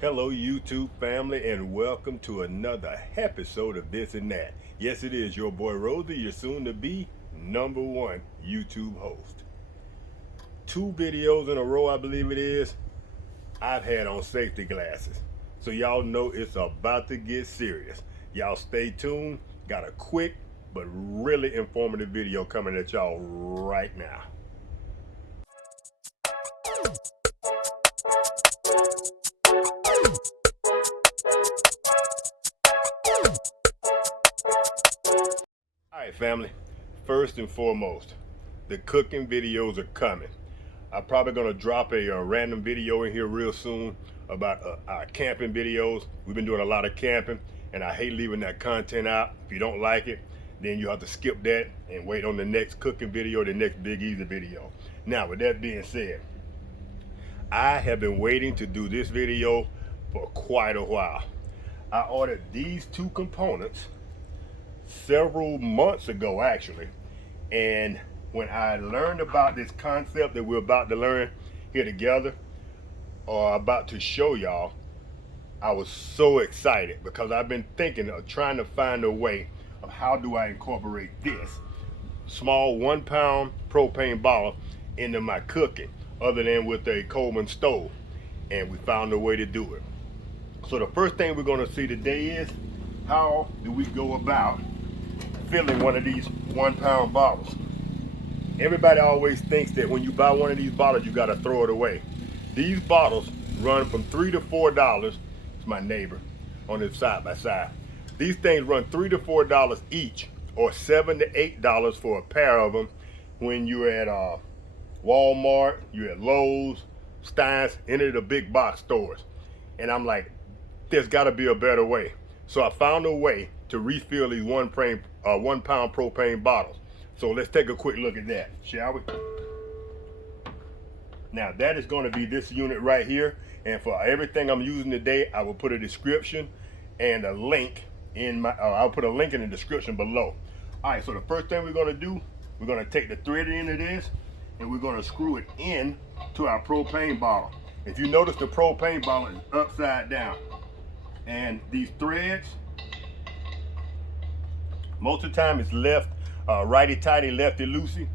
Hello, YouTube family, and welcome to another episode of This and That. Yes, it is your boy Rosie, your soon to be #1 YouTube host. 2 videos in a row, I believe it is, I've had on safety glasses. So, y'all know it's about to get serious. Y'all stay tuned. Got a quick but really informative video coming at y'all right now. Alright, family, first and foremost, the cooking videos are coming. I'm probably going to drop a random video in here real soon about our camping videos. We've been doing a lot of camping, and I hate leaving that content out. If you don't like it, then you have to skip that and wait on the next cooking video, the next Big Easy video. Now, with that being said, I have been waiting to do this video for quite a while. I ordered these 2 components several months ago, actually, and when I learned about this concept that we're about to learn here together, or about to show y'all, I was so excited because I've been thinking of trying to find a way of how do I incorporate this small 1-pound propane bottle into my cooking other than with a Coleman stove, and we found a way to do it. So the first thing we're going to see today is how do we go about filling one of these 1-pound bottles. Everybody always thinks that when you buy one of these bottles, you got to throw it away. These bottles run from $3 to $4. It's my neighbor on his side by side. These things run $3 to $4 each, or $7 to $8 for a pair of them when you're at Walmart, you're at Lowe's, Stein's, any of the big box stores. And I'm like, there's got to be a better way. So I found a way to refill these 1-pound propane bottles. So let's take a quick look at that, shall we? Now that is going to be this unit right here, and for everything I'm using today, I will put a description and a link in my. I'll put a link in the description below. All right. So the first thing we're going to do, we're going to take the thread end of this, and we're going to screw it in to our propane bottle. If you notice, the propane bottle is upside down, and these threads, most of the time it's left righty-tighty, lefty-loosey.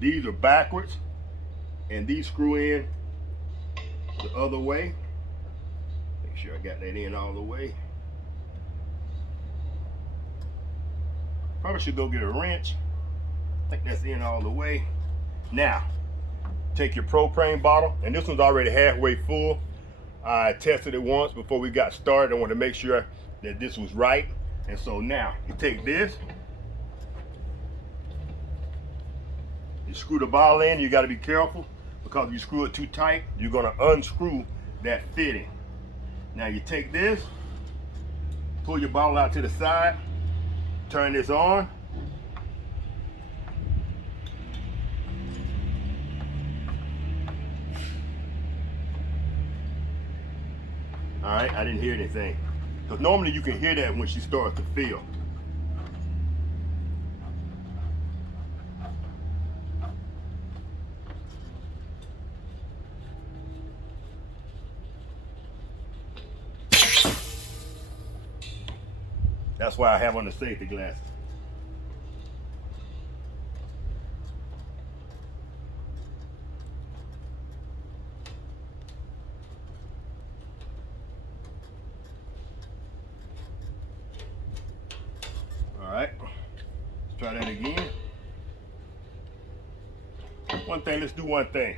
These are backwards, and these screw in the other way. Make sure I got that in all the way. Probably should go get a wrench. I think that's in all the way. Now, take your propane bottle, and this one's already halfway full. I tested it once before we got started. I wanted to make sure that this was right. And so now, you take this, you screw the bottle in. You got to be careful because if you screw it too tight, you're going to unscrew that fitting. Now you take this, pull your bottle out to the side, turn this on. All right, I didn't hear anything. Because normally you can hear that when she starts to fill. That's why I have on the safety glasses. All right, let's try that again. Let's do one thing.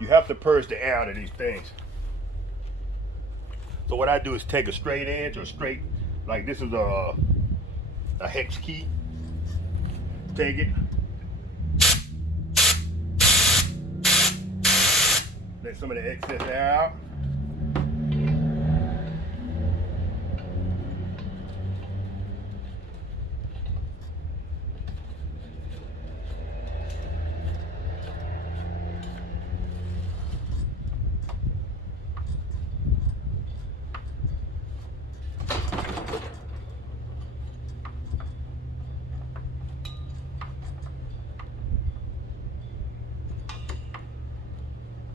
You have to purge the air out of these things. So what I do is take a straight edge or straight, like this is a hex key. Take it. Let some of the excess air out.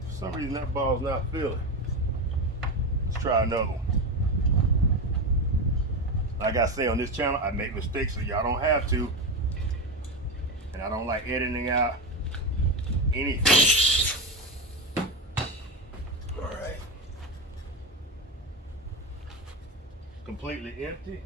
For some reason that ball's not filling. Let's try another one. Like I say on this channel, I make mistakes so y'all don't have to. And I don't like editing out anything. All right. Completely empty.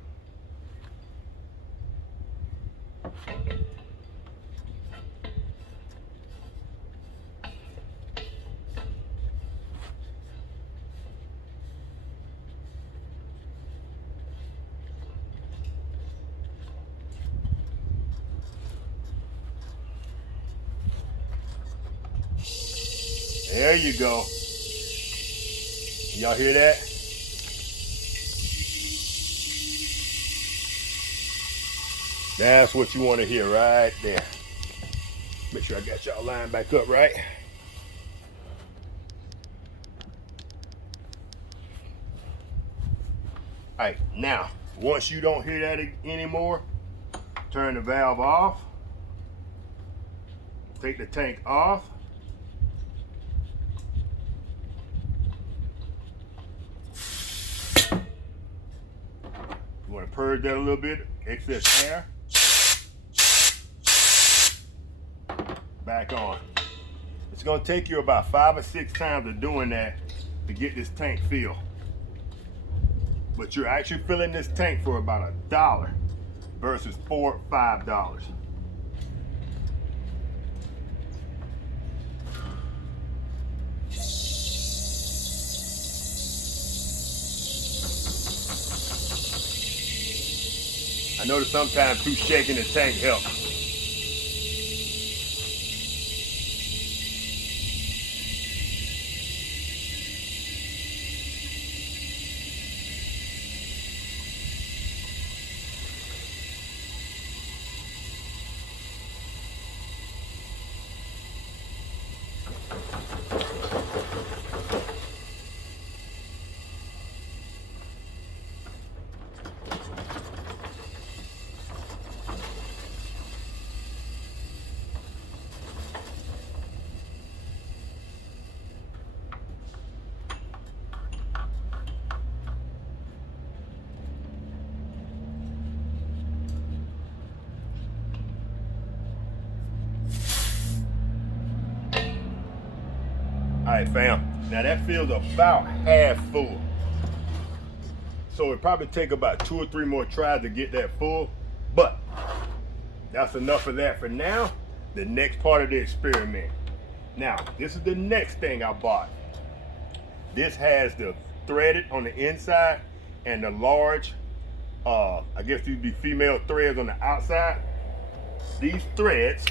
There you go. Y'all hear that? That's what you want to hear right there. Make sure I got y'all lined back up right. All right, now, once you don't hear that anymore, turn the valve off. Take the tank off. You want to purge that a little bit, excess air. Back on. It's going to take you about 5 or 6 times of doing that to get this tank filled. But you're actually filling this tank for about $1 versus $4 or $5. I notice sometimes too shaking the tank helps. All right, fam. Now that feels about half full. So it probably take about 2 or 3 more tries to get that full, but that's enough of that for now. The next part of the experiment. Now, this is the next thing I bought. This has the threaded on the inside and the large, I guess these would be female threads on the outside. These threads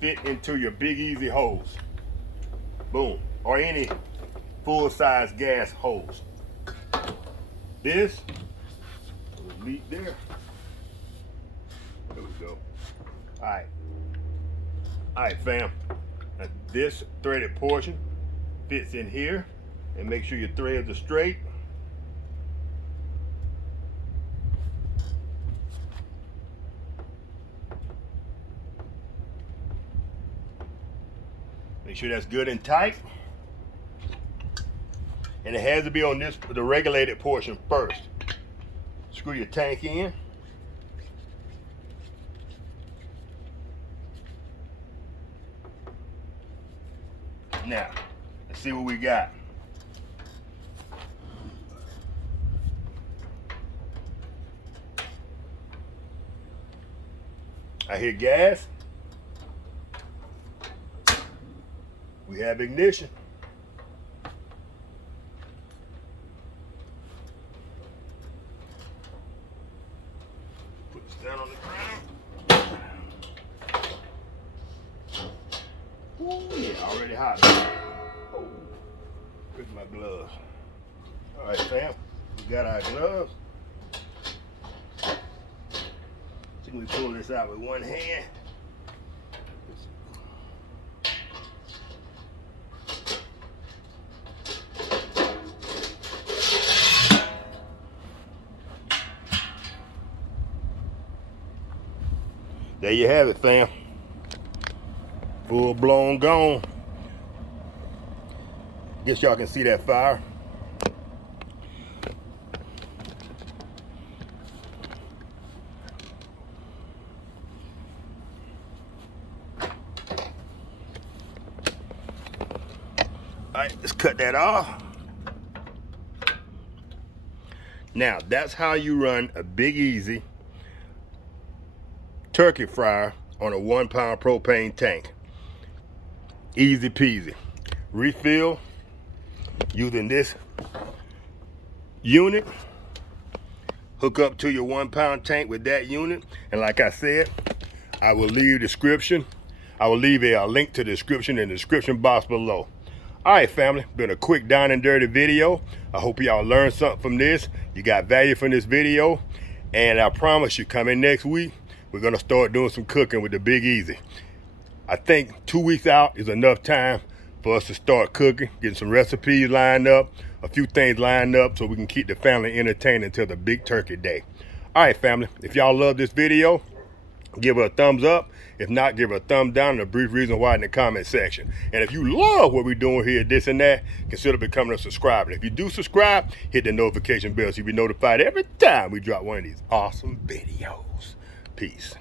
fit into your Big Easy hose. Boom. Or any full-size gas hose. This will leak there. There we go. Alright. Alright, fam. Now this threaded portion fits in here, and make sure your threads are straight. Make sure that's good and tight. And it has to be on this, the regulated portion first. Screw your tank in. Now, let's see what we got. I hear gas. We have ignition. Put this down on the ground. Ooh, yeah, already hot. Oh, where's my gloves? All right, fam, we got our gloves. See, we pull this out with one hand. There you have it, fam. Full blown gone. Guess y'all can see that fire. right, let's cut that off. Now, that's how you run a Big Easy turkey fryer on a 1 pound propane tank. Easy peasy. Refill using this unit. Hook up to your 1 pound tank with that unit. And like I said, I will leave a description. I will leave a link to the description in the description box below. All right, family, been a quick down and dirty video. I hope y'all learned something from this. You got value from this video. And I promise you, coming next week, we're gonna start doing some cooking with the Big Easy. I think 2 weeks out is enough time for us to start cooking, getting some recipes lined up, a few things lined up so we can keep the family entertained until the big turkey day. All right, family, if y'all love this video, give her a thumbs up. If not, give her a thumb down and a brief reason why in the comment section. And if you love what we're doing here, this and that, consider becoming a subscriber. If you do subscribe, hit the notification bell so you'll be notified every time we drop one of these awesome videos. Peace.